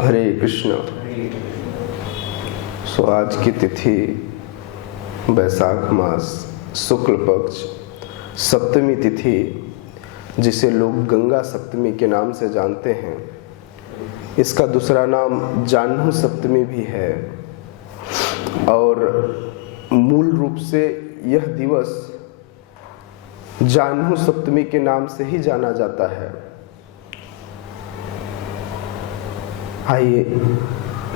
हरे कृष्ण। सो आज की तिथि वैशाख मास शुक्ल पक्ष सप्तमी तिथि, जिसे लोग गंगा सप्तमी के नाम से जानते हैं। इसका दूसरा नाम जाह्नू सप्तमी भी है और मूल रूप से यह दिवस जाह्नू सप्तमी के नाम से ही जाना जाता है। आइए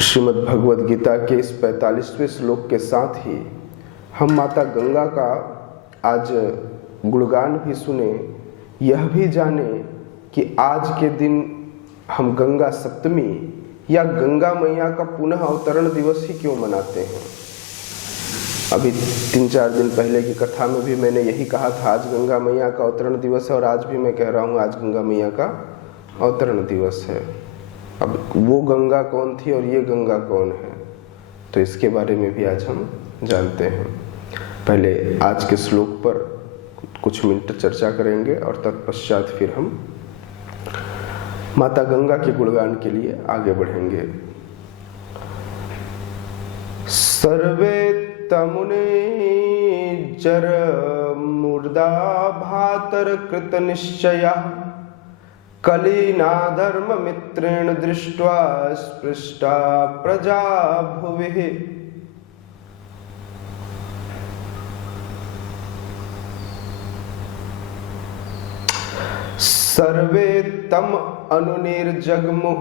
श्रीमद् भगवद गीता के इस 45वें श्लोक के साथ ही हम माता गंगा का आज गुणगान भी सुने, यह भी जाने कि आज के दिन हम गंगा सप्तमी या गंगा मैया का पुनः अवतरण दिवस ही क्यों मनाते हैं। अभी 3-4 दिन पहले की कथा में भी मैंने यही कहा था, आज गंगा मैया का अवतरण दिवस है, और आज भी मैं कह रहा हूँ आज गंगा मैया का अवतरण दिवस है। अब वो गंगा कौन थी और ये गंगा कौन है, तो इसके बारे में भी आज हम जानते हैं। पहले आज के श्लोक पर कुछ मिनट चर्चा करेंगे और तत्पश्चात फिर हम माता गंगा के गुणगान के लिए आगे बढ़ेंगे। सर्वे तमुने जर मुर्दा भातर कृत निश्चया कलिना धर्म मित्रेण दृष्ट्वा स्पृष्टा प्रजा भुविः। सर्वे तम अनुनिर्जग्मुः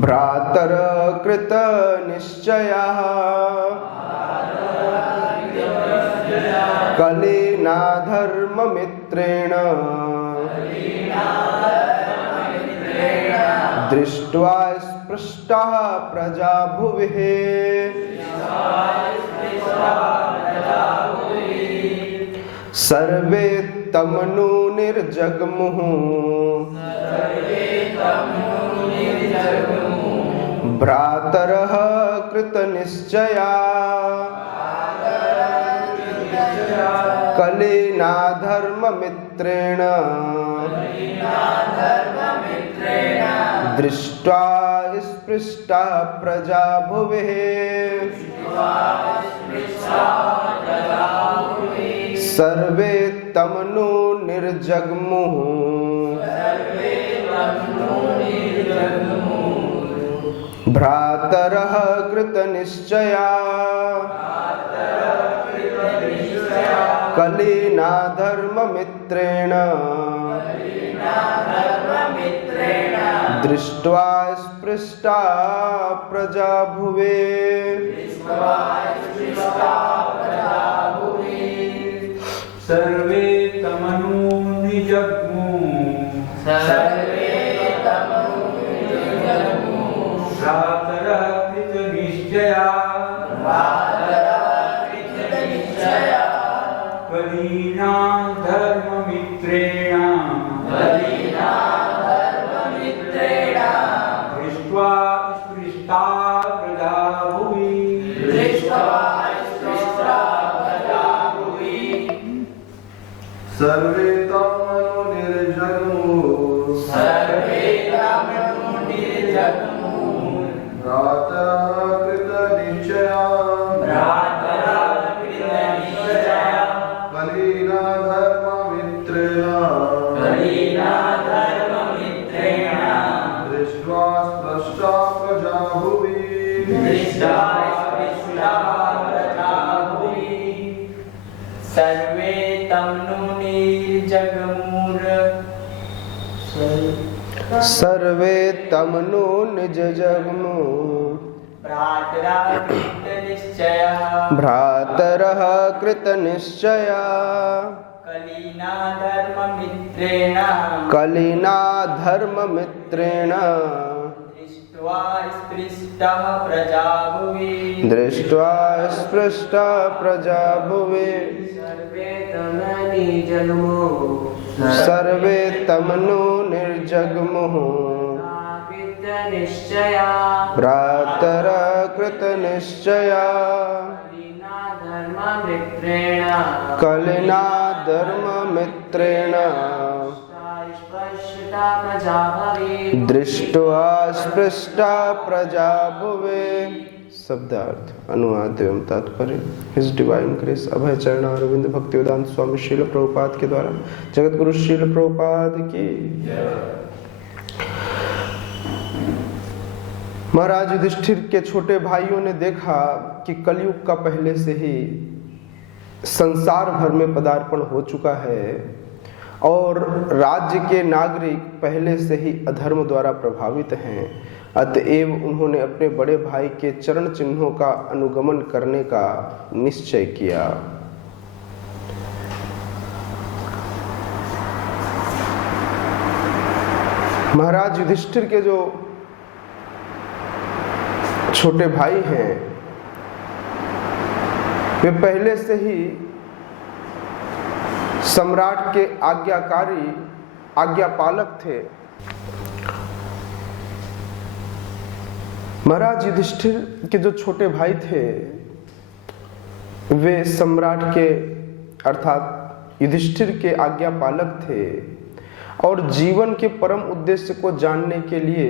भ्रातर कृत निश्चयः कलिना धर्म मित्रेण दृष्ट्वा स्पृष्टः प्रजा भुविः। सर्वे तमनु निर्जग्मुः भ्रातरः कृत निश्चया कलिना धर्म मित्रेण दृष्ट्वा स्पृष्टा प्रजा भुविः। सर्वे तमनु निर्जग्मुः भ्रातरः कृत निश्चया कलिना धर्म मित्रेण दृष्ट्वा स्पृष्टा प्रजा भुवे। सर्वे तमनु निजग्मुः भ्रातरः कृत निश्चया कलिना धर्म मित्रेण दृष्ट्वा स्पृष्टा प्रजा भुवि। सर्वे तमनु निर्जग्मुः भ्रातरः कृत निश्चया कलिना धर्म मित्रेण दृष्ट्वा स्पृष्टा प्रजा भुवि। सर्वे तमनु निर्जग्मुः सर्वे तमनु निर्जग्मुः भ्रातरः कृत निश्चया कलिना धर्म मित्रेण दृष्ट्वा स्पृष्टा प्रजा भुवे। सर्वे तमनु निर्जग्मुः भ्रातरः कृत निश्चया कलिना धर्म मित्रेण प्रजा भवेत् दृष्ट्वा स्पृष्टा प्रजा भुवे। शब्दार्थ, अनुवाद एवं तात्पर्य। हिज डिवाइन ग्रेस अभय चरण अरविंद भक्तिवेदांत स्वामी श्रील प्रभुपाद के द्वारा जगत गुरु श्रील प्रभुपाद की। महाराज युधिष्ठिर के छोटे भाइयों ने देखा कि कलयुग का पहले से ही संसार भर में पदार्पण हो चुका है और राज्य के नागरिक पहले से ही अधर्म द्वारा प्रभावित हैं। अतएव उन्होंने अपने बड़े भाई के चरण चिन्हों का अनुगमन करने का निश्चय किया। महाराज युधिष्ठिर के जो छोटे भाई हैं वे पहले से ही सम्राट के आज्ञाकारी आज्ञापालक थे। महाराज युधिष्ठिर के जो छोटे भाई थे वे सम्राट के अर्थात युधिष्ठिर के आज्ञापालक थे और जीवन के परम उद्देश्य को जानने के लिए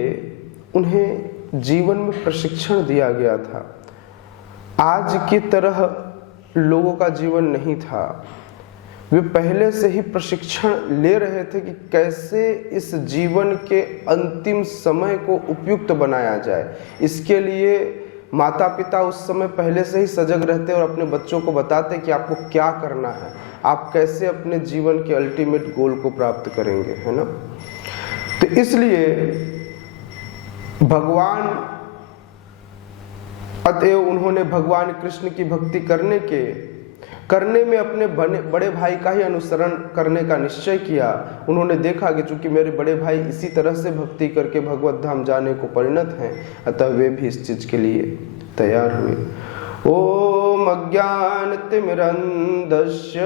उन्हें जीवन में प्रशिक्षण दिया गया था। आज की तरह लोगों का जीवन नहीं था। वे पहले से ही प्रशिक्षण ले रहे थे कि कैसे इस जीवन के अंतिम समय को उपयुक्त बनाया जाए। इसके लिए माता पिता उस समय पहले से ही सजग रहते और अपने बच्चों को बताते कि आपको क्या करना है, आप कैसे अपने जीवन के अल्टीमेट गोल को प्राप्त करेंगे, है ना। तो इसलिए भगवान अतएव उन्होंने भगवान कृष्ण की भक्ति करने में अपने बड़े भाई का ही अनुसरण करने का निश्चय किया। उन्होंने देखा कि चूंकि मेरे बड़े भाई इसी तरह से भक्ति करके भगवत धाम जाने को परिणत हैं, अतः वे भी इस चीज के लिए तैयार हुए। ओम अज्ञानतिमिरन्धस्य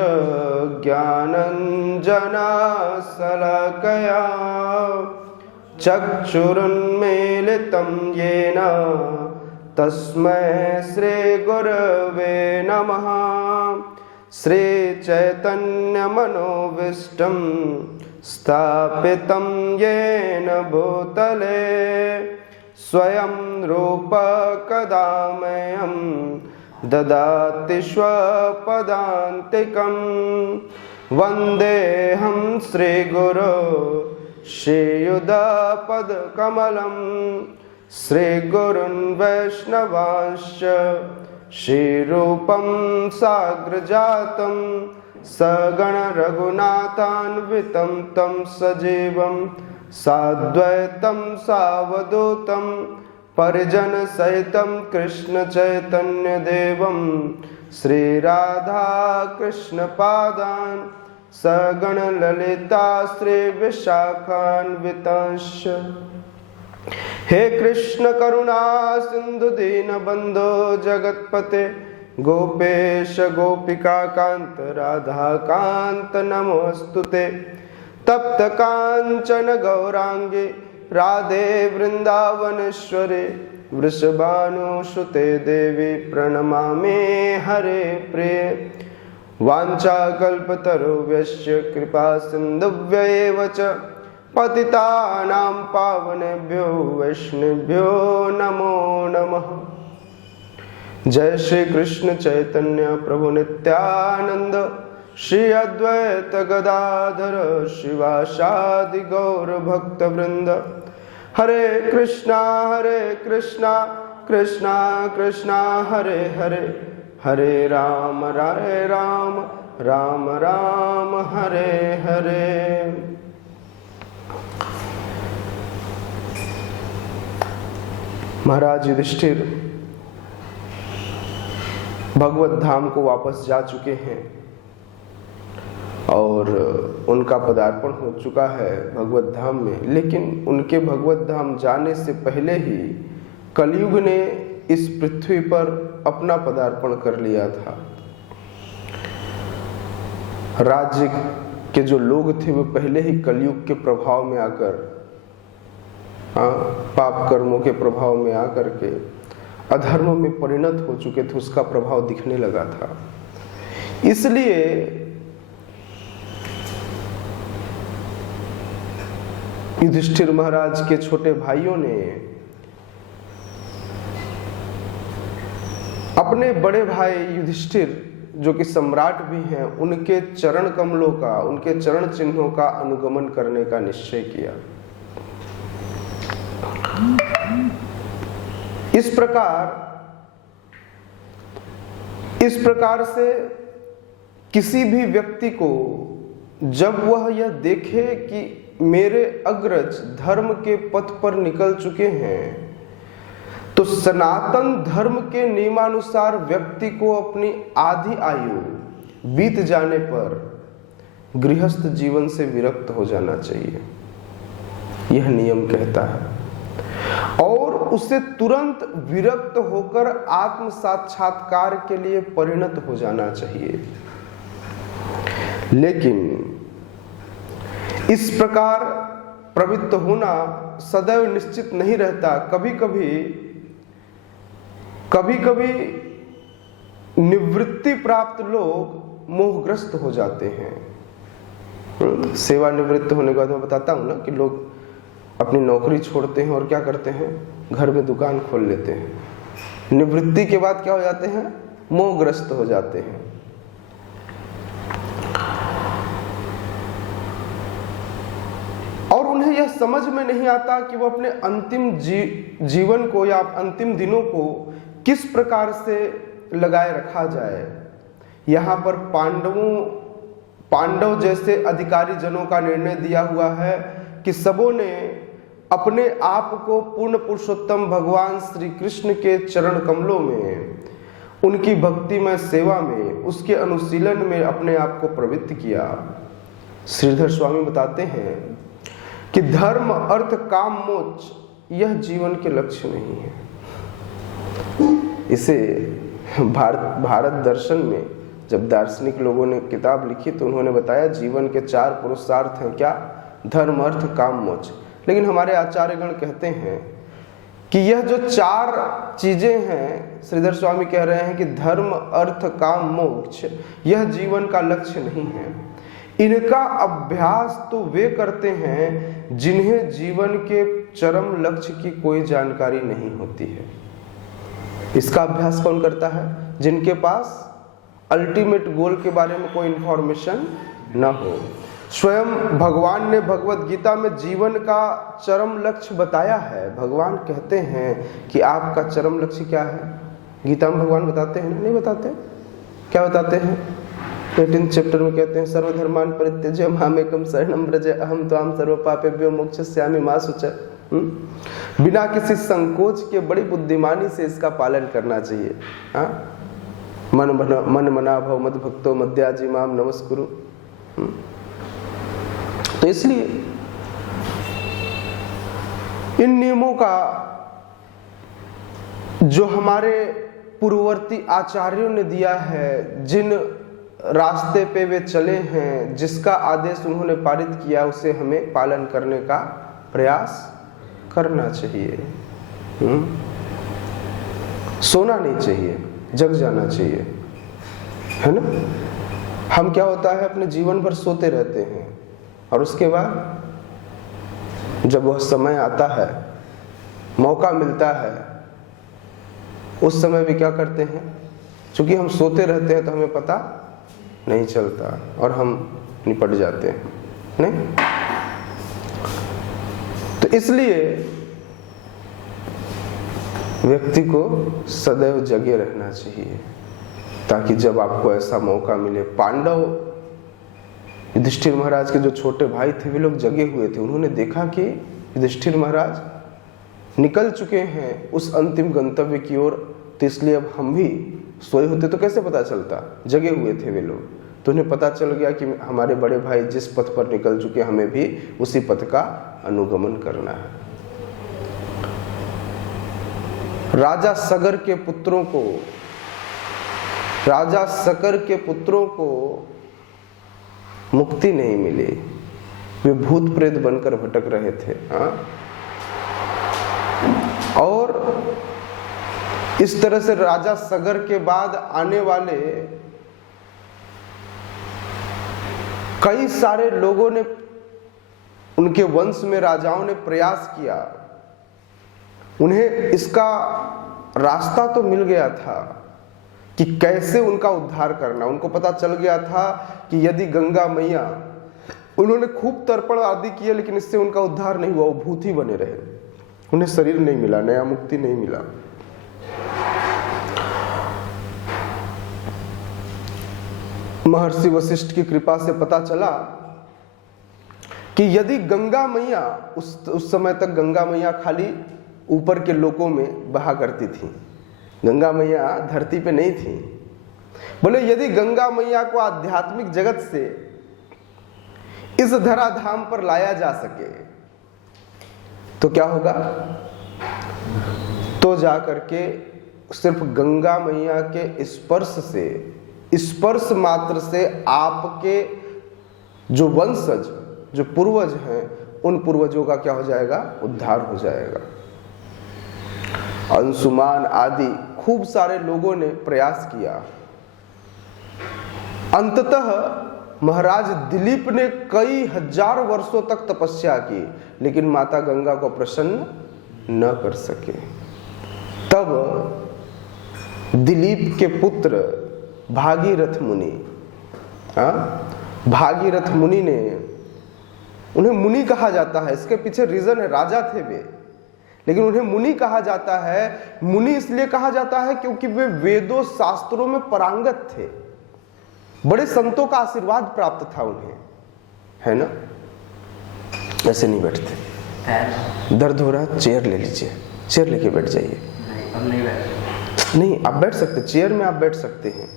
ज्ञानञ्जनशलाकया चक्षुरुन्मीलितं येन तस्मै श्री गुरवे नमः। श्री चैतन्य मनोविष्टं स्थापितं येन भूतले स्वयं रूप कदा मह्यं ददाति स्वपदान्तिकं। वन्देऽहं श्रीगुरो श्रीयुधपदकमलं श्रीगुरुन् वैष्णवांश्च श्रीरूपं साग्रजातं सगण रघुनाथान्वितं तं सजीवं साद्वैतं सावधूतं परिजन सहितं कृष्ण चैतन्य देवं श्रीराधा कृष्ण पादान् सगण ललिता श्री विशाखान्वितांश्च। हे कृष्ण करुणा सिंधु दीन बंधो जगतपते गोपेश गोपिका कांत राधा कांत नमोस्तुते। तप्त कांचन गौरांगे राधे वृंदावनेश्वरे वृषभानुसुते देवी प्रणमामि हरे प्रिय। वाञ्छाकल्पतरुभ्यश्च कृपा सिन्धुभ्यैव च पतितानां पावनेभ्यो वैष्णवेभ्यो नमो नमः। जय श्री कृष्ण चैतन्य प्रभु नित्यानंद श्री अद्वैत गदाधर शिवासादि गौर भक्त वृंद। हरे कृष्णा कृष्णा कृष्णा हरे हरे, हरे राम राम राम हरे हरे। महाराज युधिष्ठिर भगवत धाम को वापस जा चुके हैं और उनका पदार्पण हो चुका है भगवत धाम में। लेकिन उनके भगवत धाम जाने से पहले ही कलयुग ने इस पृथ्वी पर अपना पदार्पण कर लिया था। राज्य के जो लोग थे वो पहले ही कलयुग के प्रभाव में आकर, पाप कर्मों के प्रभाव में आकर के अधर्म में परिणत हो चुके थे, उसका प्रभाव दिखने लगा था। इसलिए युधिष्ठिर महाराज के छोटे भाइयों ने अपने बड़े भाई युधिष्ठिर जो कि सम्राट भी हैं, उनके चरण कमलों का, उनके चरण चिन्हों का अनुगमन करने का निश्चय किया। इस प्रकार से किसी भी व्यक्ति को जब वह यह देखे कि मेरे अग्रज धर्म के पथ पर निकल चुके हैं, तो सनातन धर्म के नियमानुसार व्यक्ति को अपनी आधी आयु बीत जाने पर गृहस्थ जीवन से विरक्त हो जाना चाहिए, यह नियम कहता है। और उसे तुरंत विरक्त होकर आत्म साक्षात्कार के लिए परिणत हो जाना चाहिए। लेकिन इस प्रकार प्रवृत्त होना सदैव निश्चित नहीं रहता। कभी कभी निवृत्ति प्राप्त लोग मोहग्रस्त हो जाते हैं। सेवानिवृत्त होने के बाद मैं बताता हूं ना कि लोग अपनी नौकरी छोड़ते हैं और क्या करते हैं, घर में दुकान खोल लेते हैं। निवृत्ति के बाद क्या हो जाते हैं, मोहग्रस्त हो जाते हैं। और उन्हें यह समझ में नहीं आता कि वो अपने अंतिम जीवन को या अंतिम दिनों को किस प्रकार से लगाए रखा जाए। यहाँ पर पांडव जैसे अधिकारी जनों का निर्णय दिया हुआ है कि सबों ने अपने आप को पूर्ण पुरुषोत्तम भगवान श्री कृष्ण के चरण कमलों में, उनकी भक्तिमय सेवा में, उसके अनुशीलन में अपने आप को प्रवृत्त किया। श्रीधर स्वामी बताते हैं कि धर्म अर्थ काम मोक्ष यह जीवन के लक्ष्य नहीं है। इसे भारत दर्शन में जब दार्शनिक लोगों ने किताब लिखी तो उन्होंने बताया जीवन के 4 पुरुषार्थ हैं, क्या, धर्म अर्थ काम मोक्ष। लेकिन हमारे आचार्यगण कहते हैं कि यह जो 4 चीजें हैं, श्रीधर स्वामी कह रहे हैं कि धर्म अर्थ काम मोक्ष यह जीवन का लक्ष्य नहीं है। इनका अभ्यास तो वे करते हैं जिन्हें जीवन के चरम लक्ष्य की कोई जानकारी नहीं होती है। इसका अभ्यास कौन करता है, जिनके पास अल्टीमेट गोल के बारे में कोई इंफॉर्मेशन न हो। स्वयं भगवान ने भगवत गीता में जीवन का चरम लक्ष्य बताया है। भगवान कहते हैं कि आपका चरम लक्ष्य क्या है। गीता में भगवान बताते हैं, नहीं बताते? क्या बताते हैं? 18 चैप्टर में कहते हैं सर्वधर्मान परित्यज्य मामेकं शरणं व्रज अहम त्वां सर्वपापेभ्यो मोक्षयिष्यामि मा शुचः। बिना किसी संकोच के बड़ी बुद्धिमानी से इसका पालन करना चाहिए। मन मना भव मद भक्तो मद्याजी माम नमस्कुरु। तो इसलिए इन नियमों का जो हमारे पूर्ववर्ती आचार्यों ने दिया है, जिन रास्ते पे वे चले हैं, जिसका आदेश उन्होंने पारित किया, उसे हमें पालन करने का प्रयास करना चाहिए। सोना नहीं चाहिए, जग जाना चाहिए, है ना। हम क्या होता है अपने जीवन भर सोते रहते हैं और उसके बाद जब वह समय आता है, मौका मिलता है, उस समय भी क्या करते हैं, क्योंकि हम सोते रहते हैं तो हमें पता नहीं चलता और हम निपट जाते हैं, नहीं। तो इसलिए व्यक्ति को सदैव जगे रहना चाहिए ताकि जब आपको ऐसा मौका मिले। पांडव युधिष्ठिर महाराज के जो छोटे भाई थे वे लोग जगे हुए थे। उन्होंने देखा कि युधिष्ठिर महाराज निकल चुके हैं उस अंतिम गंतव्य की ओर, तो इसलिए अब हम भी सोए होते तो कैसे पता चलता, जगे हुए थे वे लोग। तो उन्हें पता चल गया कि हमारे बड़े भाई जिस पथ पर निकल चुके, हमें भी उसी पथ का अनुगमन करना है। राजा सगर के पुत्रों को मुक्ति नहीं मिली, वे भूत प्रेत बनकर भटक रहे थे। और इस तरह से राजा सगर के बाद आने वाले कई सारे लोगों ने उनके वंश में राजाओं ने प्रयास किया, उन्हें इसका रास्ता तो मिल गया था कि कैसे उनका उद्धार करना। उनको पता चल गया था कि यदि गंगा मैया, उन्होंने खूब तर्पण आदि किए लेकिन इससे उनका उद्धार नहीं हुआ, वो भूत ही बने रहे, उन्हें शरीर नहीं मिला, नया मुक्ति नहीं मिला। महर्षि वशिष्ठ की कृपा से पता चला कि यदि गंगा मैया, उस समय तक गंगा मैया खाली ऊपर के लोकों में बहा करती थी, गंगा मैया धरती पे नहीं थी। बोले यदि गंगा मैया को आध्यात्मिक जगत से इस धराधाम पर लाया जा सके तो क्या होगा? तो जाकर के सिर्फ गंगा मैया के स्पर्श से, स्पर्श मात्र से आपके जो वंशज, जो पूर्वज हैं, उन पूर्वजों का क्या हो जाएगा? उद्धार हो जाएगा। अंशुमान आदि खूब सारे लोगों ने प्रयास किया। अंततः महाराज दिलीप ने कई हजार वर्षों तक तपस्या की, लेकिन माता गंगा को प्रसन्न न कर सके। तब दिलीप के पुत्र भागीरथ मुनि, भागीरथ मुनि ने, उन्हें मुनि कहा जाता है, इसके पीछे रीजन है, राजा थे वे, लेकिन उन्हें मुनि कहा जाता है। मुनि इसलिए कहा जाता है क्योंकि वे वेदों शास्त्रों में पारंगत थे, बड़े संतों का आशीर्वाद प्राप्त था उन्हें, है ना? ऐसे नहीं बैठते। दर्द हो रहा है, चेयर ले लीजिए, चेयर लेके बैठ जाइए। नहीं, आप बैठ सकते, चेयर में आप बैठ सकते हैं।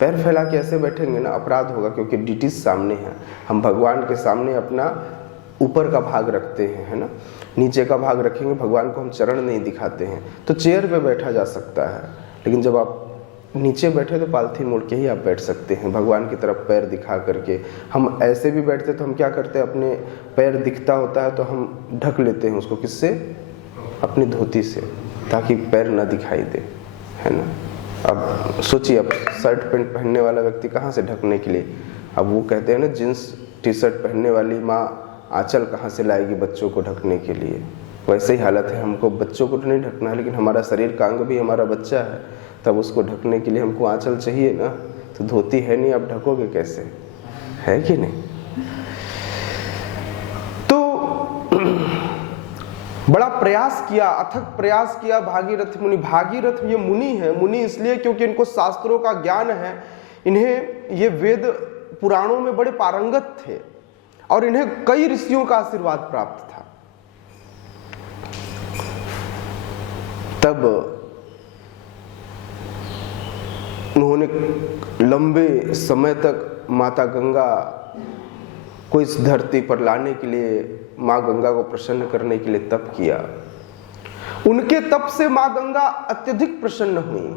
पैर फैला के ऐसे बैठेंगे ना अपराध होगा, क्योंकि ड्यूटीज सामने है। हम भगवान के सामने अपना ऊपर का भाग रखते हैं, है ना? नीचे का भाग रखेंगे, भगवान को हम चरण नहीं दिखाते हैं। तो चेयर पे बैठा जा सकता है, लेकिन जब आप नीचे बैठे तो पालथी मोड़ के ही आप बैठ सकते हैं, भगवान की तरफ पैर दिखा करके। हम ऐसे भी बैठते तो हम क्या करते हैं, अपने पैर दिखता होता है तो हम ढक लेते हैं उसको, किससे? अपनी धोती से, ताकि पैर न दिखाई दे, है ना? अब सोचिए, अब शर्ट पैंट पहनने वाला व्यक्ति कहाँ से ढकने के लिए? अब वो कहते हैं ना, जींस टी शर्ट पहनने वाली माँ आंचल कहाँ से लाएगी बच्चों को ढकने के लिए? वैसे ही हालत है, हमको बच्चों को तो नहीं ढकना है, लेकिन हमारा शरीर का अंग भी हमारा बच्चा है, तब उसको ढकने के लिए हमको आंचल चाहिए ना। तो धोती है नहीं, आप ढकोगे कैसे? है कि नहीं? तो बड़ा प्रयास किया, अथक प्रयास किया भागीरथ मुनि। भागीरथ ये मुनि है, मुनि इसलिए क्योंकि इनको शास्त्रों का ज्ञान है, इन्हें ये वेद पुराणों में बड़े पारंगत थे और इन्हें कई ऋषियों का आशीर्वाद प्राप्त था। तब उन्होंने लंबे समय तक माता गंगा को इस धरती पर लाने के लिए, माँ गंगा को प्रसन्न करने के लिए तप किया। उनके तप से माँ गंगा अत्यधिक प्रसन्न हुई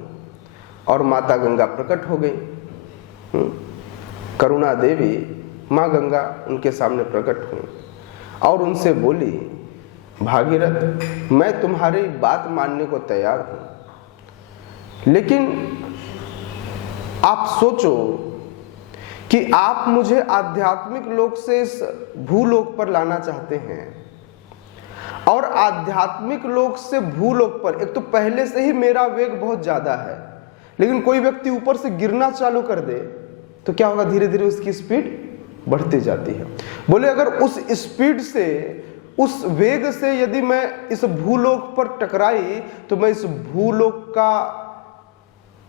और माता गंगा प्रकट हो गई। करुणा देवी माँ गंगा उनके सामने प्रकट हुई और उनसे बोली, भागीरथ, मैं तुम्हारी बात मानने को तैयार हूं, लेकिन आप सोचो कि आप मुझे आध्यात्मिक लोक से इस भूलोक पर लाना चाहते हैं, और आध्यात्मिक लोक से भूलोक पर, एक तो पहले से ही मेरा वेग बहुत ज्यादा है, लेकिन कोई व्यक्ति ऊपर से गिरना चालू कर दे तो क्या होगा? धीरे धीरे उसकी स्पीड बढ़ती जाती है। बोले अगर उस स्पीड से, उस वेग से यदि मैं इस भूलोक पर टकराई तो मैं इस भूलोक का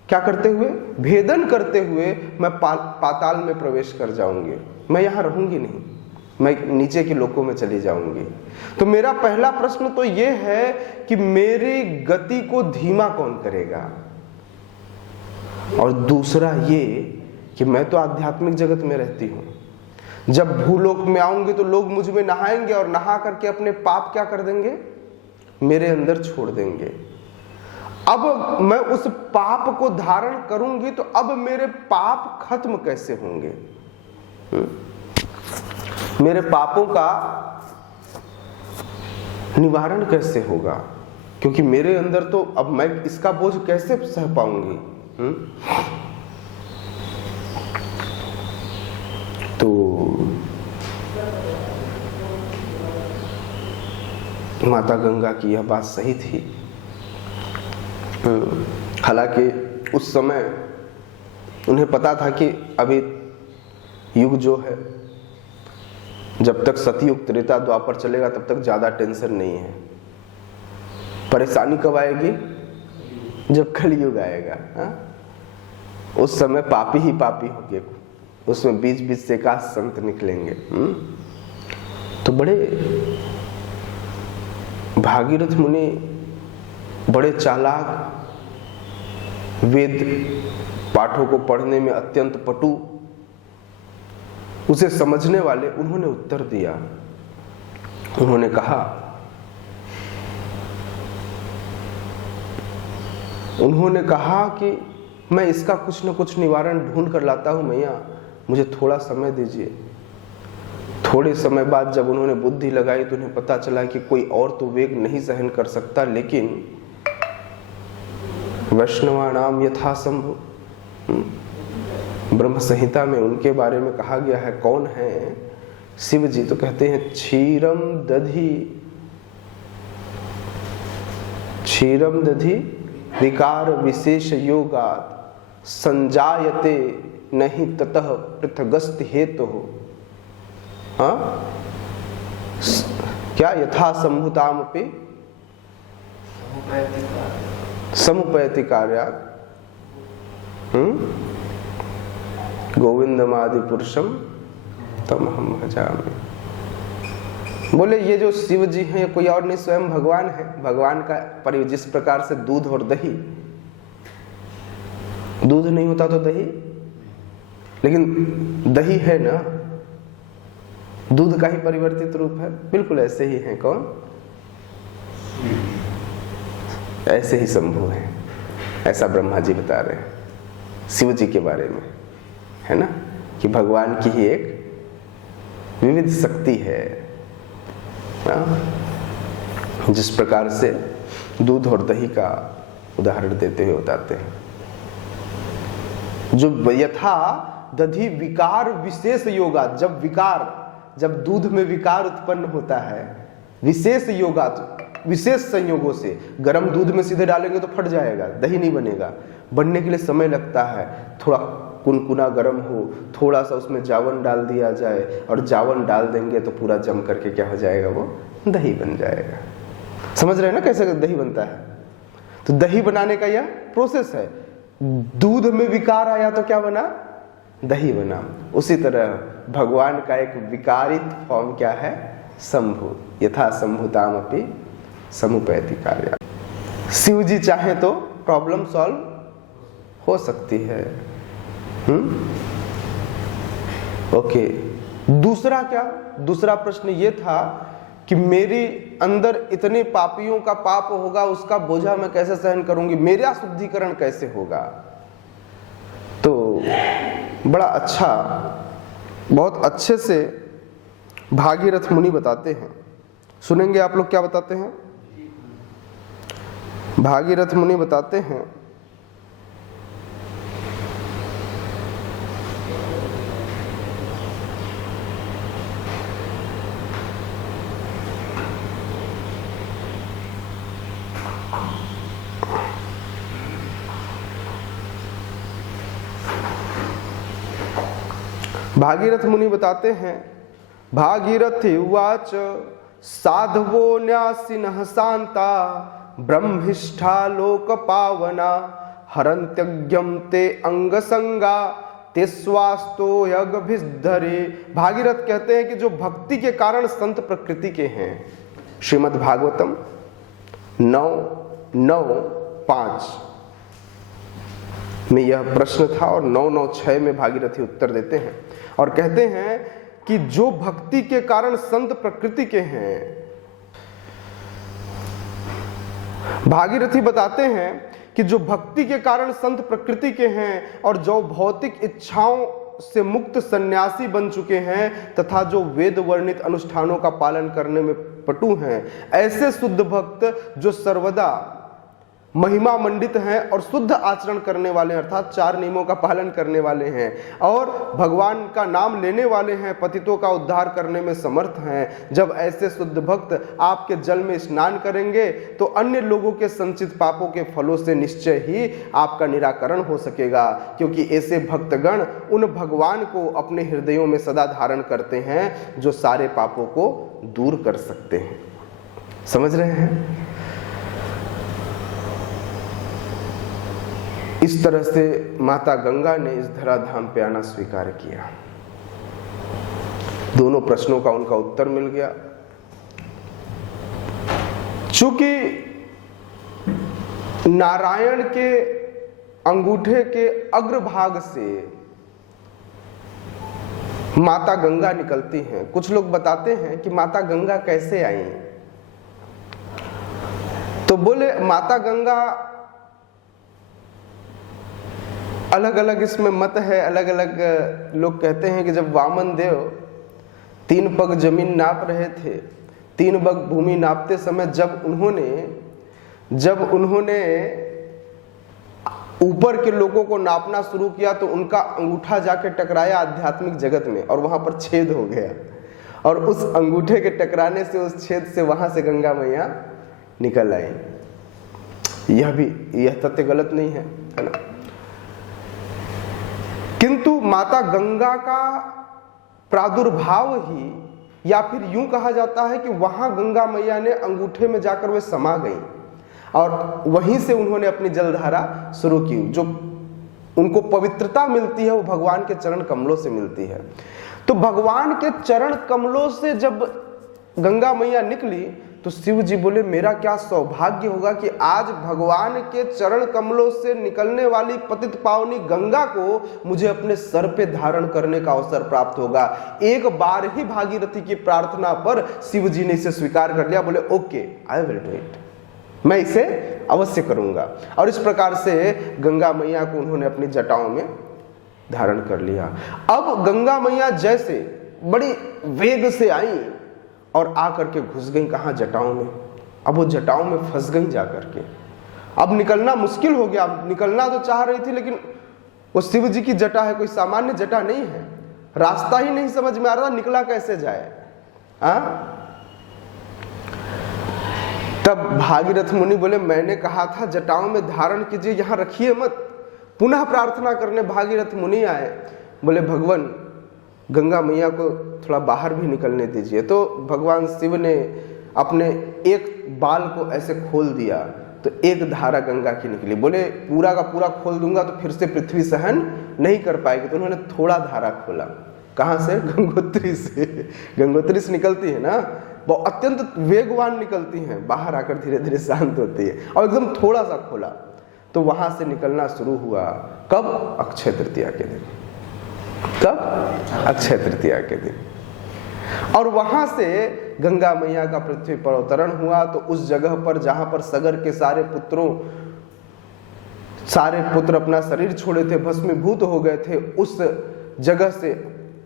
क्या करते हुए, भेदन करते हुए मैं पाताल में प्रवेश कर जाऊंगी, मैं यहां रहूंगी नहीं, मैं नीचे के लोकों में चली जाऊंगी। तो मेरा पहला प्रश्न तो यह है कि मेरी गति को धीमा कौन करेगा, और दूसरा ये कि मैं तो आध्यात्मिक जगत में रहती हूं, जब भूलोक में आऊंगी तो लोग मुझ में नहाएंगे और नहा करके अपने पाप क्या कर देंगे? मेरे अंदर छोड़ देंगे। अब मैं उस पाप को धारण करूंगी तो अब मेरे पाप खत्म कैसे होंगे? मेरे पापों का निवारण कैसे होगा? क्योंकि मेरे अंदर तो अब मैं इसका बोझ कैसे सह पाऊंगी? तो माता गंगा की यह बात सही थी। हालांकि उस समय उन्हें पता था कि अभी युग जो है, जब तक सतयुग त्रेता द्वापर चलेगा तब तक ज्यादा टेंशन नहीं है। परेशानी कब आएगी? जब कलयुग आएगा। उस समय पापी ही पापी होंगे, उसमें बीच बीच से का संत निकलेंगे। तो बड़े भागीरथ मुनि बड़े चालाक, वेद पाठों को पढ़ने में अत्यंत पटु, उसे समझने वाले, उन्होंने उत्तर दिया। उन्होंने कहा कि मैं इसका कुछ न कुछ निवारण ढूंढ कर लाता हूं मैया, मुझे थोड़ा समय दीजिए। थोड़े समय बाद जब उन्होंने बुद्धि लगाई तो उन्हें पता चला कि कोई और तो वेग नहीं सहन कर सकता, लेकिन वैष्णवानाम यथा संभव, ब्रह्म संहिता में उनके बारे में कहा गया है। कौन है? शिव जी। तो कहते हैं क्षीरम दधि विकार विशेष योगात् संजायते नहीं ततः पृथगस्त हेतु। क्या? यथा संभुतामपि समुपैति कार्यात् गोविंदमादि पुरुषम तमहम भजामि। बोले ये जो शिव जी हैं, ये कोई और नहीं, स्वयं भगवान है। भगवान का परिवार, जिस प्रकार से दूध और दही, दूध नहीं होता तो दही, लेकिन दही है ना, दूध का ही परिवर्तित रूप है। बिल्कुल ऐसे ही है। कौन? ऐसे ही शंभु है। ऐसा ब्रह्मा जी बता रहे हैं शिव जी के बारे में, है ना, कि भगवान की ही एक विविध शक्ति है। जिस प्रकार से दूध और दही का उदाहरण देते हुए बताते हैं, जो यथा दधि विकार विशेष योगा, जब दूध में विकार उत्पन्न होता है, विशेष योगा, विशेष संयोगों से, गर्म दूध में सीधे डालेंगे तो फट जाएगा, दही नहीं बनेगा। बनने के लिए समय लगता है, थोड़ा कुनकुना गर्म हो, थोड़ा सा उसमें जावन डाल दिया जाए और जावन डाल देंगे तो पूरा जम करके क्या हो जाएगा? वो दही बन जाएगा। समझ रहे हैं ना कैसे दही बनता है? तो दही बनाने का यह प्रोसेस है। दूध में विकार आया तो क्या बना? दही बना। उसी तरह भगवान का एक विकारित फॉर्म क्या है? शंभु। यथा संभुतामपि समुपैति कार्य। शिव जी चाहे तो प्रॉब्लम सॉल्व हो सकती है। ओके। दूसरा क्या? दूसरा प्रश्न ये था कि मेरे अंदर इतने पापियों का पाप होगा, उसका बोझा मैं कैसे सहन करूंगी, मेरा शुद्धिकरण कैसे होगा? तो बड़ा अच्छा, बहुत अच्छे से भागीरथ मुनि बताते हैं। सुनेंगे आप लोग क्या बताते हैं? भागीरथ मुनि बताते हैं, भागीरथ मुनि बताते हैं, भागीरथी उवाच साधवो न्यासिनः शांता ब्रह्मिष्ठा लोक पावना हरन्त्यज्ञं ते अंग संगा ते स्वास्तो यज्ञभिद्धरे। भागीरथ कहते हैं कि जो भक्ति के कारण संत प्रकृति के हैं। श्रीमद् भागवतम 9:9-5 में यह प्रश्न था और 9:9-6 में भागीरथी उत्तर देते हैं और कहते हैं कि जो भक्ति के कारण संत प्रकृति के हैं। भागीरथी बताते हैं कि जो भक्ति के कारण संत प्रकृति के हैं और जो भौतिक इच्छाओं से मुक्त सन्यासी बन चुके हैं तथा जो वेद वर्णित अनुष्ठानों का पालन करने में पटु हैं, ऐसे शुद्ध भक्त जो सर्वदा महिमा मंडित हैं और शुद्ध आचरण करने वाले हैं, अर्थात 4 नियमों का पालन करने वाले हैं और भगवान का नाम लेने वाले हैं, पतितों का उद्धार करने में समर्थ हैं। जब ऐसे शुद्ध भक्त आपके जल में स्नान करेंगे तो अन्य लोगों के संचित पापों के फलों से निश्चय ही आपका निराकरण हो सकेगा, क्योंकि ऐसे भक्तगण उन भगवान को अपने हृदयों में सदा धारण करते हैं जो सारे पापों को दूर कर सकते हैं। समझ रहे हैं? इस तरह से माता गंगा ने इस धराधाम पे आना स्वीकार किया। दोनों प्रश्नों का उनका उत्तर मिल गया। चूंकि नारायण के अंगूठे के अग्रभाग से माता गंगा निकलती हैं। कुछ लोग बताते हैं कि माता गंगा कैसे आई, तो बोले माता गंगा, अलग अलग इसमें मत है, अलग अलग लोग कहते हैं कि जब वामन देव 3 पग जमीन नाप रहे थे, 3 पग भूमि नापते समय जब उन्होंने ऊपर के लोगों को नापना शुरू किया तो उनका अंगूठा जाके टकराया आध्यात्मिक जगत में और वहां पर छेद हो गया, और उस अंगूठे के टकराने से, उस छेद से वहां से गंगा मैया निकल आई। यह तथ्य गलत नहीं है ना? किंतु माता गंगा का प्रादुर्भाव ही, या फिर यूं कहा जाता है कि वहां गंगा मैया ने अंगूठे में जाकर वे समा गई और वहीं से उन्होंने अपनी जलधारा शुरू की। जो उनको पवित्रता मिलती है वो भगवान के चरण कमलों से मिलती है। तो भगवान के चरण कमलों से जब गंगा मैया निकली तो शिव जी बोले मेरा क्या सौभाग्य होगा कि आज भगवान के चरण कमलों से निकलने वाली पतित पावनी गंगा को मुझे अपने सर पे धारण करने का अवसर प्राप्त होगा। एक बार ही भागीरथी की प्रार्थना पर शिव जी ने इसे स्वीकार कर लिया। बोले okay, I will do it, मैं इसे अवश्य करूंगा। और इस प्रकार से गंगा मैया को उन्होंने अपनी जटाओं में धारण कर लिया। अब गंगा मैया जैसे बड़ी वेग से आई और आकर के घुस गई कहां? जटाओं में। अब वो जटाओं में फंस गई जाकर के। अब निकलना मुश्किल हो गया। निकलना तो चाह रही थी लेकिन वो शिव जी की जटा है, कोई सामान्य जटा नहीं है। रास्ता ही नहीं समझ में आ रहा, निकला कैसे जाए। तब भागीरथ मुनि बोले मैंने कहा था जटाओं में धारण कीजिए, यहां रखिए मत। पुनः प्रार्थना करने भागीरथ मुनि आए। बोले भगवान गंगा मैया को थोड़ा बाहर भी निकलने दीजिए। तो भगवान शिव ने अपने एक बाल को ऐसे खोल दिया तो एक धारा गंगा की निकली। बोले पूरा का पूरा खोल दूंगा तो फिर से पृथ्वी सहन नहीं कर पाएगी। तो उन्होंने थोड़ा धारा खोला। कहां से? गंगोत्री से। गंगोत्री से निकलती है ना, वो अत्यंत वेगवान निकलती हैं, बाहर आकर धीरे धीरे शांत होती है। और एकदम थोड़ा सा खोला तो वहां से निकलना शुरू हुआ। कब? अक्षय तृतीया के दिन। कब? अक्षय तृतीया के दिन। और वहां से गंगा मैया का पृथ्वी पर अवतरण हुआ। तो उस जगह पर जहां पर सगर के सारे पुत्र अपना शरीर छोड़े थे, भस्मीभूत हो गए थे, उस जगह से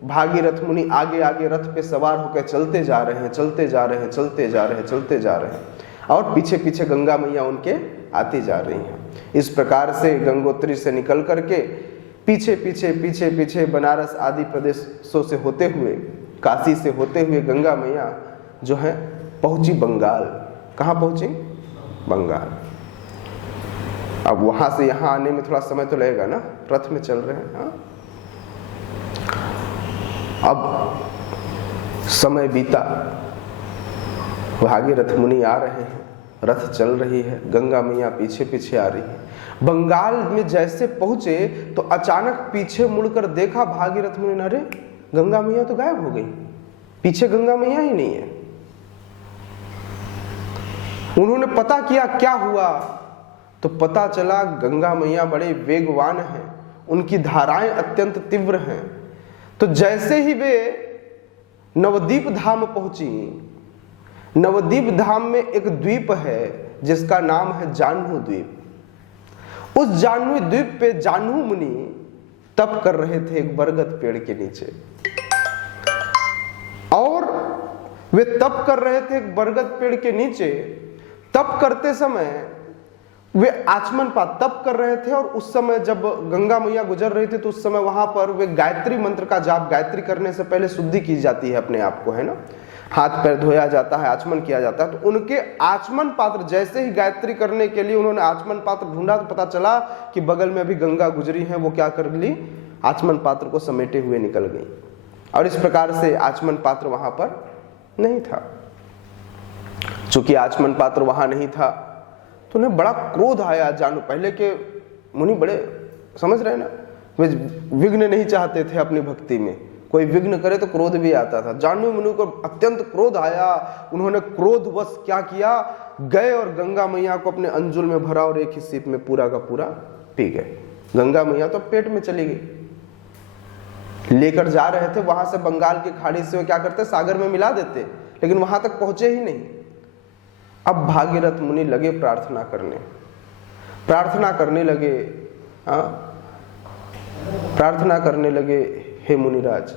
भागीरथ मुनि आगे आगे रथ पे सवार होकर चलते जा रहे हैं, चलते जा रहे हैं, चलते जा रहे हैं, चलते जा रहे हैं, और पीछे पीछे गंगा मैया उनके आती जा रही हैं। इस प्रकार से गंगोत्री से निकल करके पीछे पीछे पीछे पीछे बनारस आदि प्रदेशों से होते हुए, काशी से होते हुए गंगा मैया जो है पहुंची बंगाल। कहाँ पहुंची? बंगाल। अब वहां से यहां आने में थोड़ा समय तो लगेगा ना, रथ में चल रहे हैं। हाँ? अब समय बीता, भागीरथ मुनि आ रहे हैं, रथ चल रही है, गंगा मैया पीछे पीछे आ रही है। बंगाल में जैसे पहुंचे तो अचानक पीछे मुड़कर देखा भागीरथ मुनि, अरे गंगा मैया तो गायब हो गई, पीछे गंगा मैया ही नहीं है। उन्होंने पता किया क्या हुआ, तो पता चला गंगा मैया बड़े वेगवान हैं, उनकी धाराएं अत्यंत तीव्र हैं। तो जैसे ही वे नवद्वीप धाम पहुंची, नवद्वीप धाम में एक द्वीप है जिसका नाम है जाह्नू द्वीप। उस जाह्नू द्वीप पे जाह्नू मुनि तप कर रहे थे एक बरगद पेड़ के नीचे, और वे तप कर रहे थे एक बरगद पेड़ के नीचे। तप करते समय वे आचमन पाठ तब कर रहे थे, और उस समय जब गंगा मैया गुजर रही थी तो उस समय वहां पर वे गायत्री मंत्र का जाप, गायत्री करने से पहले शुद्धि की जाती है अपने आप को, है ना, हाथ पैर धोया जाता है, आचमन किया जाता है। तो उनके आचमन पात्र, जैसे ही गायत्री करने के लिए उन्होंने आचमन पात्र ढूंढा तो पता चला कि बगल में अभी गंगा गुजरी है। वो क्या कर ली, आचमन पात्र को समेटे हुए निकल गई, और इस प्रकार से आचमन पात्र वहां पर नहीं था। चूंकि आचमन पात्र वहां नहीं था तो उन्हें बड़ा क्रोध आया। जानू, पहले के मुनि बड़े, समझ रहे ना, वे विघ्न नहीं चाहते थे अपनी भक्ति में, कोई विघ्न करे तो क्रोध भी आता था। जाह्नवी मुनि को अत्यंत क्रोध आया। उन्होंने क्रोधवश क्या किया, गए और गंगा मैया को अपने अंजुल में भरा और एक ही सीप में पूरा का पूरा पी गए। गंगा मैया तो पेट में चली गई। लेकर जा रहे थे वहां से, बंगाल की खाड़ी से, वो क्या करते, सागर में मिला देते, लेकिन वहां तक पहुंचे ही नहीं। अब भागीरथ मुनि लगे प्रार्थना करने, प्रार्थना करने लगे, प्रार्थना करने लगे, हे मुनिराज,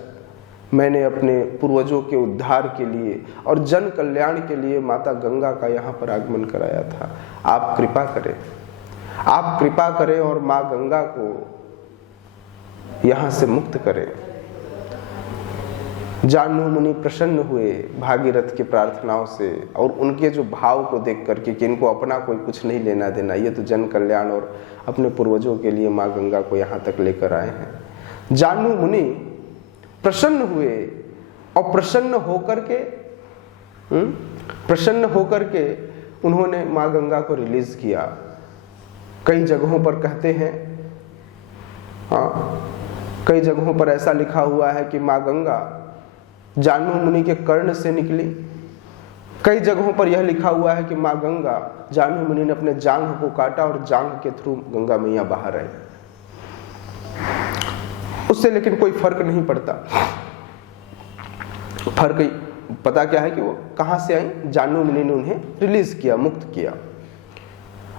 मैंने अपने पूर्वजों के उद्धार के लिए और जन कल्याण के लिए माता गंगा का यहाँ पर आगमन कराया था। आप कृपा करें, आप कृपा करें और माँ गंगा को यहाँ से मुक्त करें। जाह्नवी मुनि प्रसन्न हुए भागीरथ की प्रार्थनाओं से और उनके जो भाव को देख करके कि इनको अपना कोई कुछ नहीं लेना देना, ये तो जन कल्याण और अपने पूर्वजों के लिए माँ गंगा को यहाँ तक लेकर आए हैं। जाह्नवी मुनि प्रसन्न हुए और प्रसन्न होकर के उन्होंने माँ गंगा को रिलीज किया। कई जगहों पर कहते हैं, कई जगहों पर ऐसा लिखा हुआ है कि माँ गंगा जाह्नवी मुनि के कर्ण से निकली। कई जगहों पर यह लिखा हुआ है कि माँ गंगा, जाह्नवी मुनि ने अपने जांघ को काटा और जांघ के थ्रू गंगा मैया बाहर आई। उससे लेकिन कोई फर्क नहीं पड़ता। फर्क पता क्या है कि वो कहां से आई, जाह्नवी मुनि ने उन्हें रिलीज किया, मुक्त किया।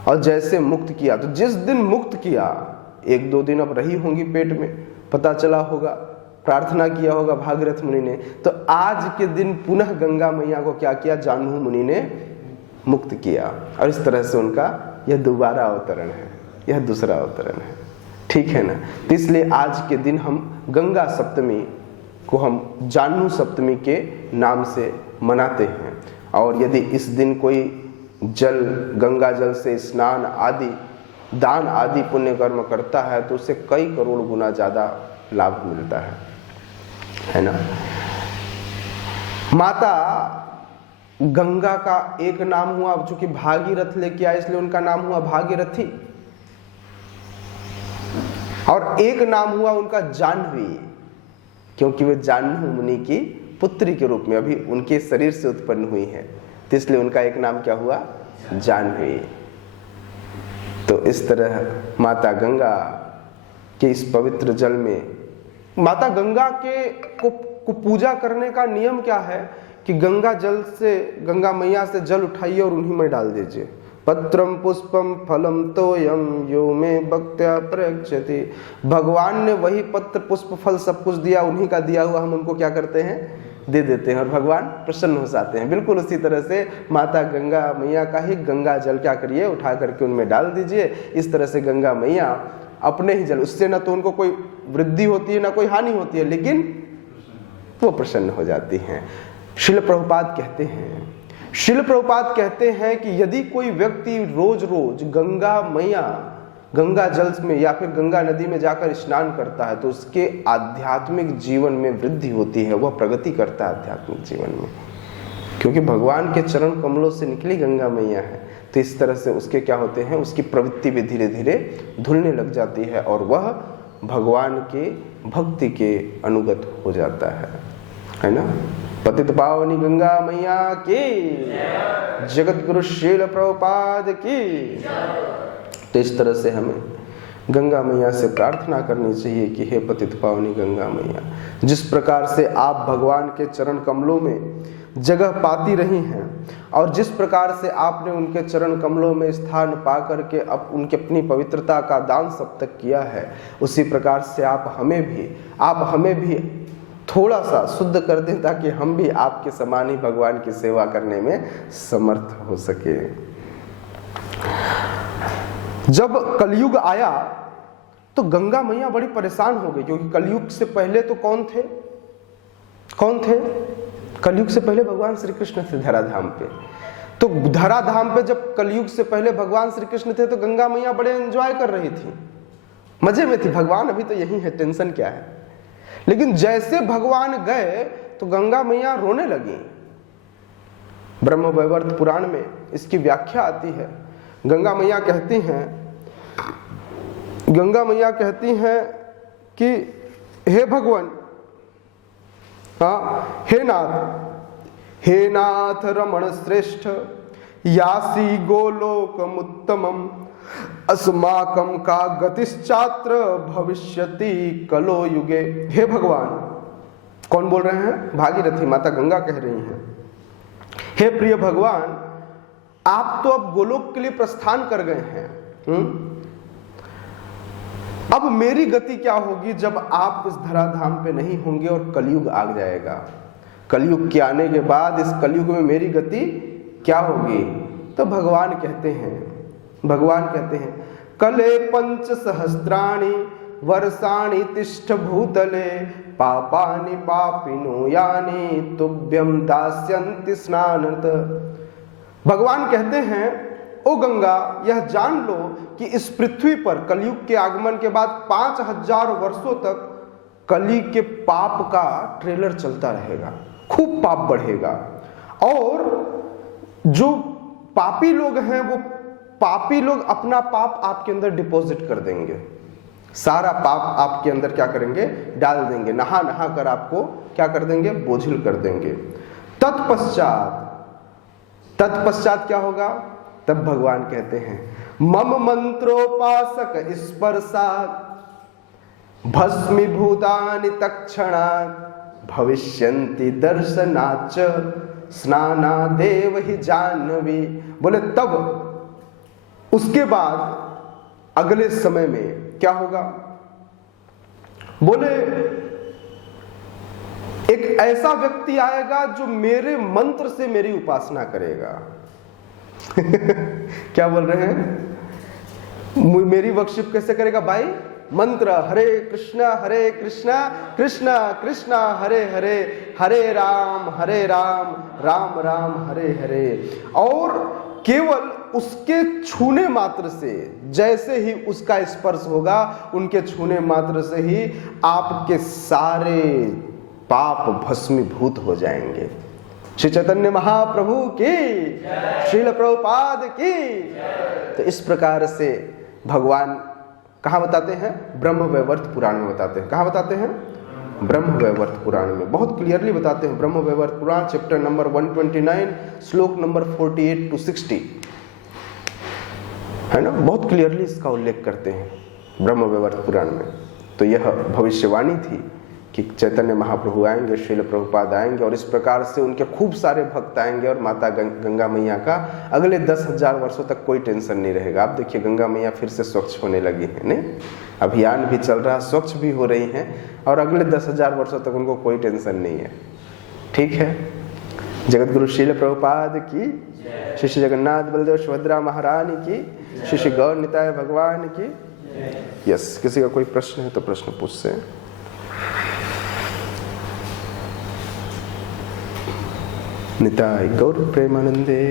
और जैसे मुक्त किया तो जिस दिन मुक्त किया, 1-2 दिन अब रही होंगी पेट में, पता चला होगा, प्रार्थना किया होगा भागीरथ मुनि ने, तो आज के दिन पुनः गंगा मैया को क्या किया, जाह्नवी मुनि ने मुक्त किया। और इस तरह से उनका यह दोबारा अवतरण है, यह दूसरा अवतरण है, ठीक है ना। तो इसलिए आज के दिन हम गंगा सप्तमी को हम जाह्नवी सप्तमी के नाम से मनाते हैं। और यदि इस दिन कोई जल, गंगा जल से स्नान आदि, दान आदि पुण्य कर्म करता है तो उसे कई करोड़ गुना ज्यादा लाभ मिलता है ना। माता गंगा का एक नाम हुआ, चूंकि भागीरथ लेके आए इसलिए उनका नाम हुआ भागीरथी, और एक नाम हुआ उनका जाह्नवी, क्योंकि वे जाह्नवी मुनि की पुत्री के रूप में अभी उनके शरीर से उत्पन्न हुई है, तो इसलिए उनका एक नाम क्या हुआ, जाह्नवी। तो इस तरह माता गंगा के इस पवित्र जल में, माता गंगा को पूजा करने का नियम क्या है कि गंगा जल से, गंगा मैया से जल उठाइए और उन्हीं में डाल दीजिए। पत्रम पुष्पम फलम तोयम यो में भक्त्या प्रयच्छति। भगवान ने वही पत्र पुष्प फल सब कुछ दिया, उन्हीं का दिया हुआ हम उनको क्या करते हैं, दे देते हैं, और भगवान प्रसन्न हो जाते हैं। बिल्कुल उसी तरह से माता गंगा मैया का ही गंगा जल क्या करिए, उठा करके उनमें डाल दीजिए। इस तरह से गंगा मैया अपने ही जल, उससे ना तो उनको कोई वृद्धि होती है ना कोई हानि होती है, लेकिन वो प्रसन्न हो जाती हैं। श्रील प्रभुपाद कहते हैं कि यदि कोई व्यक्ति रोज रोज गंगा मैया, गंगा जल में या फिर गंगा नदी में जाकर स्नान करता है तो उसके आध्यात्मिक जीवन में वृद्धि होती है, वह प्रगति करता है आध्यात्मिक जीवन में, क्योंकि भगवान के चरण कमलों से निकली गंगा मैया है। तो इस तरह से उसके क्या होते हैं, उसकी प्रवृत्ति भी धीरे धीरे धुलने लग जाती है और वह भगवान के भक्ति के अनुगत हो जाता है ना। पतित पावनी गंगा मैया की, जगत गुरु श्रील प्रभुपाद की। तो इस तरह से हमें गंगा मैया से प्रार्थना करनी चाहिए कि हे पतित पावनी गंगा मैया, जिस प्रकार से आप भगवान के चरण कमलों में जगह पाती रही हैं और जिस प्रकार से आपने उनके चरण कमलों में स्थान पा करके अब उनके अपनी पवित्रता का दान सब तक किया है, उसी प्रकार से आप हमें भी थोड़ा सा शुद्ध कर दें ताकि हम भी आपके समान ही भगवान की सेवा करने में समर्थ हो सके। जब कलयुग आया तो गंगा मैया बड़ी परेशान हो गई, क्योंकि कलयुग से पहले तो कौन थे? कलयुग से पहले भगवान श्री कृष्ण थे धराधाम पे। तो धराधाम पे जब कलयुग से पहले भगवान श्री कृष्ण थे तो गंगा मैया बड़े एंजॉय कर रही थी, मजे में थी। भगवान अभी तो यही है, टेंशन क्या है। लेकिन जैसे भगवान गए तो गंगा मैया रोने लगी। ब्रह्म वैवर्त पुराण में इसकी व्याख्या आती है। गंगा मैया कहती हैं कि हे भगवान, हे नाथ रमण श्रेष्ठ, यासी गोलोकमुत्तमम्, अस्माकं का गतिश्चात्र भविष्यति कलो युगे। हे भगवान, कौन बोल रहे हैं? भागीरथी माता गंगा कह रही हैं, हे प्रिय भगवान, आप तो अब गोलोक के लिए प्रस्थान कर गए हैं। अब मेरी गति क्या होगी जब आप इस धराधाम पे नहीं होंगे और कलयुग आ जाएगा? कलयुग के आने के बाद इस कलयुग में मेरी गति क्या होगी? तो भगवान कहते हैं कले 5 सहस्राणि वर्षाणि तिष्ठ भूतले, पापानि पापिनो यानि तुभ्यं दास्यन्ति स्नानत। भगवान कहते हैं, ओ गंगा, यह जान लो कि इस पृथ्वी पर कलयुग के आगमन के बाद 5000 वर्षों तक कली के पाप का ट्रेलर चलता रहेगा, खूब पाप बढ़ेगा। और जो पापी लोग हैं वो पापी लोग अपना पाप आपके अंदर डिपॉजिट कर देंगे, सारा पाप आपके अंदर क्या करेंगे? डाल देंगे, नहा नहा कर आपको क्या कर देंगे? बोझिल कर देंगे। तत्पश्चात क्या होगा? तब भगवान कहते हैं, मम मंत्रोपासक स्पर्शात् भस्मीभूतानि तत्क्षणात् भविष्यन्ति दर्शनाच्च स्नानादेव हि जाह्नवी। बोले तब उसके बाद अगले समय में क्या होगा? बोले एक ऐसा व्यक्ति आएगा जो मेरे मंत्र से मेरी उपासना करेगा। क्या बोल रहे हैं? मेरी वर्शिप कैसे करेगा भाई? मंत्र हरे कृष्णा कृष्णा कृष्णा हरे हरे, हरे राम राम राम हरे हरे। और केवल उसके छूने मात्र से, जैसे ही उसका स्पर्श होगा, उनके छूने मात्र से ही आपके सारे पाप भस्मीभूत हो जाएंगे। श्री चैतन्य महाप्रभु की, श्रील प्रभुपाद की। तो इस प्रकार से भगवान कहाँ बताते हैं? ब्रह्म वैवर्त पुराण में बताते हैं। कहाँ बताते हैं? ब्रह्म वैवर्त पुराण में बहुत क्लियरली बताते हैं। ब्रह्म वैवर्त पुराण चैप्टर नंबर 129 श्लोक नंबर 48 to 60 है ना, बहुत क्लियरली इसका उल्लेख करते हैं ब्रह्म वैवर्त पुराण में। तो यह भविष्यवाणी थी कि चैतन्य महाप्रभु आएंगे, श्रील प्रभुपाद आएंगे और इस प्रकार से उनके खूब सारे भक्त आएंगे और माता गंगा मैया का अगले 10,000 वर्षों तक कोई टेंशन नहीं रहेगा। आप देखिए गंगा मैया फिर से स्वच्छ होने लगी है, नहीं? अभियान भी चल रहा, स्वच्छ भी हो रही हैं और अगले 10,000 वर्षों तक उनको कोई टेंशन नहीं है। ठीक है, जगत गुरु श्रील प्रभुपाद की, श्री श्री जगन्नाथ बलदेव सुभद्रा महारानी की, श्री श्री गौर निताय भगवान की। यस, किसी का कोई प्रश्न है तो प्रश्न पूछ से। निताय गौर प्रेमानंदे।